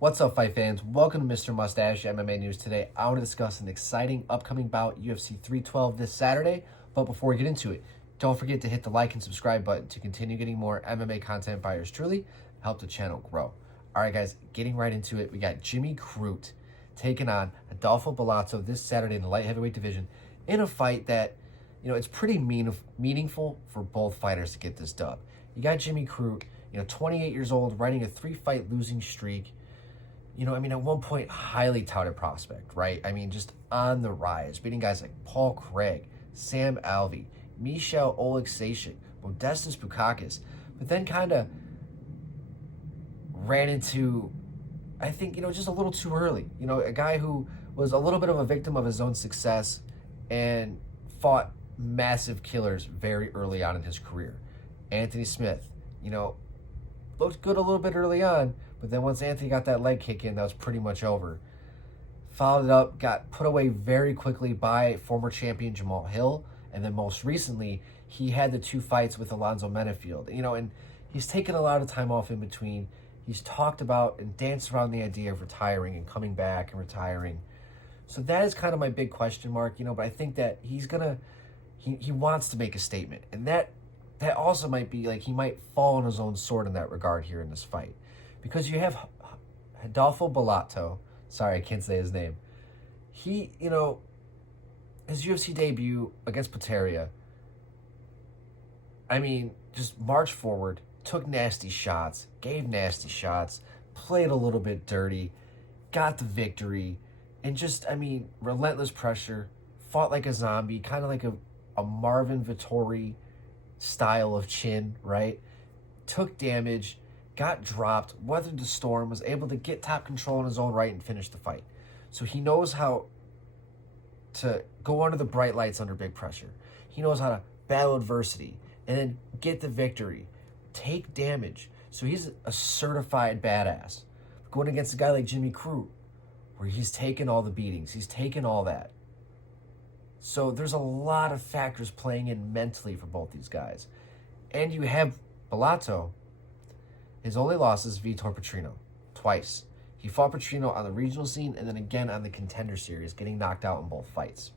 What's up, fight fans? Welcome to Mr. Mustache MMA News. Today, I want to discuss an exciting upcoming bout, UFC 312 this Saturday. But before we get into it, don't forget to hit the like and subscribe button to continue getting more MMA content by yours truly, help the channel grow. All right, guys, getting right into it, we got Jimmy Crute taking on Rodolfo Bellato this Saturday in the light heavyweight division in a fight that, it's pretty meaningful for both fighters to get this dub. You got Jimmy Crute, 28 years old, riding a 3-fight losing streak. At one point, highly touted prospect, right? Just on the rise, beating guys like Paul Craig, Sam Alvey, Michel Oleksiejczuk, Modestas Bukauskas, but then kind of ran into, I think, just a little too early. A guy who was a little bit of a victim of his own success and fought massive killers very early on in his career. Anthony Smith, looked good a little bit early on, but then once Anthony got that leg kick in, that was pretty much over. Followed it up, got put away very quickly by former champion Jamal Hill, and then most recently, he had the 2 fights with Alonzo Menafield. And he's taken a lot of time off in between. He's talked about and danced around the idea of retiring and coming back and retiring. So that is kind of my big question mark, but I think that he wants to make a statement. And that also might be like he might fall on his own sword in that regard here in this fight. Because you have Rodolfo Bellato, sorry, I can't say his name. He, his UFC debut against Pateria, just marched forward, took nasty shots, gave nasty shots, played a little bit dirty, got the victory, and just, relentless pressure, fought like a zombie, kind of like a Marvin Vettori style of chin, right? Took damage, got dropped, weathered the storm, was able to get top control in his own right and finish the fight. So he knows how to go under the bright lights under big pressure. He knows how to battle adversity and then get the victory, take damage. So he's a certified badass. Going against a guy like Jimmy Crute, where he's taken all the beatings, he's taken all that. So there's a lot of factors playing in mentally for both these guys. And you have Bellato. His only loss is Vitor Petrino, twice. He fought Petrino on the regional scene and then again on the Contender Series, getting knocked out in both fights.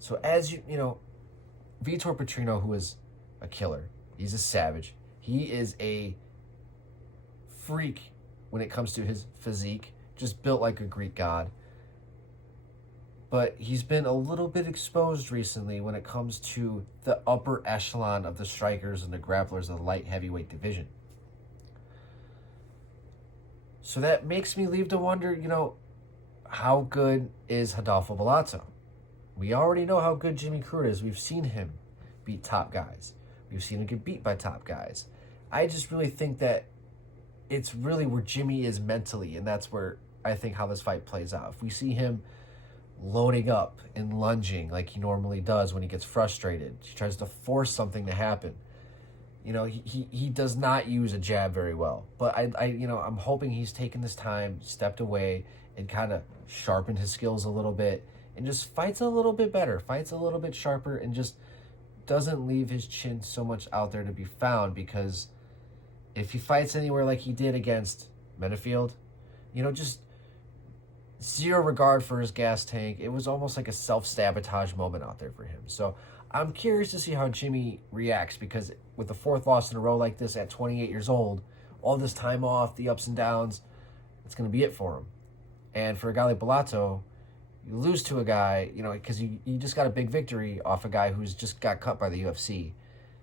So as Vitor Petrino, who is a killer, he's a savage. He is a freak when it comes to his physique, just built like a Greek god. But he's been a little bit exposed recently when it comes to the upper echelon of the strikers and the grapplers of the light heavyweight division. So that makes me leave to wonder, how good is Rodolfo Bellato? We already know how good Jimmy Crute is. We've seen him beat top guys. We've seen him get beat by top guys. I just really think that it's really where Jimmy is mentally, and that's where I think how this fight plays out. If we see him loading up and lunging like he normally does when he gets frustrated, he tries to force something to happen. He does not use a jab very well. But I'm hoping he's taken this time, stepped away, and kind of sharpened his skills a little bit and just fights a little bit better, fights a little bit sharper, and just doesn't leave his chin so much out there to be found. Because if he fights anywhere like he did against Menafield, just zero regard for his gas tank. It was almost like a self-sabotage moment out there for him. So I'm curious to see how Jimmy reacts, because with the 4th loss in a row like this at 28 years old, all this time off, the ups and downs, it's going to be it for him. And for a guy like Bellato, you lose to a guy, because you just got a big victory off a guy who's just got cut by the UFC.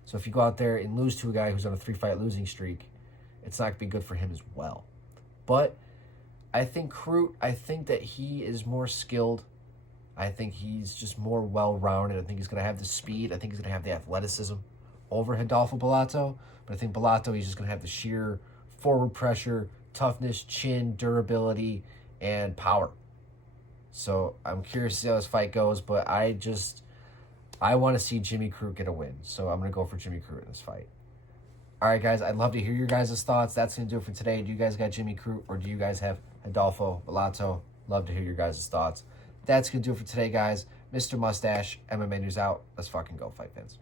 So if you go out there and lose to a guy who's on a 3-fight losing streak, it's not going to be good for him as well. But I think Crute, that he is more skilled. I think he's just more well-rounded. I think he's going to have the speed. I think he's going to have the athleticism over Rodolfo Bellato. But I think Bellato, he's just going to have the sheer forward pressure, toughness, chin, durability, and power. So I'm curious to see how this fight goes. But I want to see Jimmy Crute get a win. So I'm going to go for Jimmy Crute in this fight. All right, guys, I'd love to hear your guys' thoughts. That's going to do it for today. Do you guys got Jimmy Crute, or do you guys have Rodolfo Bellato? Love to hear your guys' thoughts. That's going to do it for today, guys. Mr. Mustache, MMA News out. Let's fucking go, fight fans.